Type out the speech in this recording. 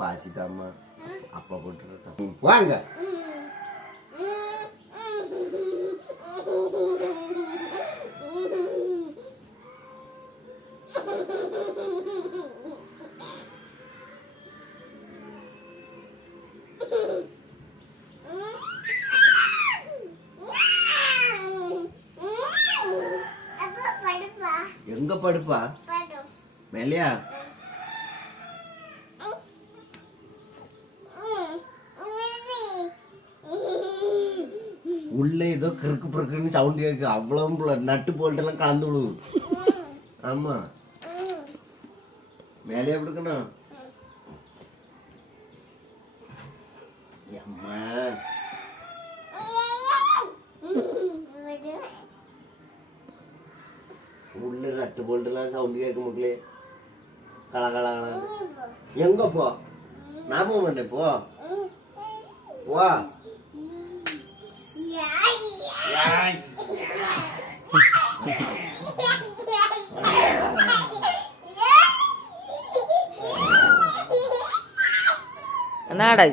பாசிட்டாமா அப்பா போட்டுருக்கேன் வாங்க. எங்க படுப்பா மேலையா? உள்ள ஏதோ கிறுக்கு பிறக்குன்னு சவுண்ட் கேக்கு. அவ்வளவு நட்டு போல்ட்டு எல்லாம் கலந்து விழுவு. ஆமா மேலையா படுக்கணும். அம்மா உள்ள நட்டு போல்ட்டு எல்லாம் சவுண்ட் கேட்க மக்களே. கலா கலா கலா. எங்க போ? நாம பண்ண போ போ. என்னடா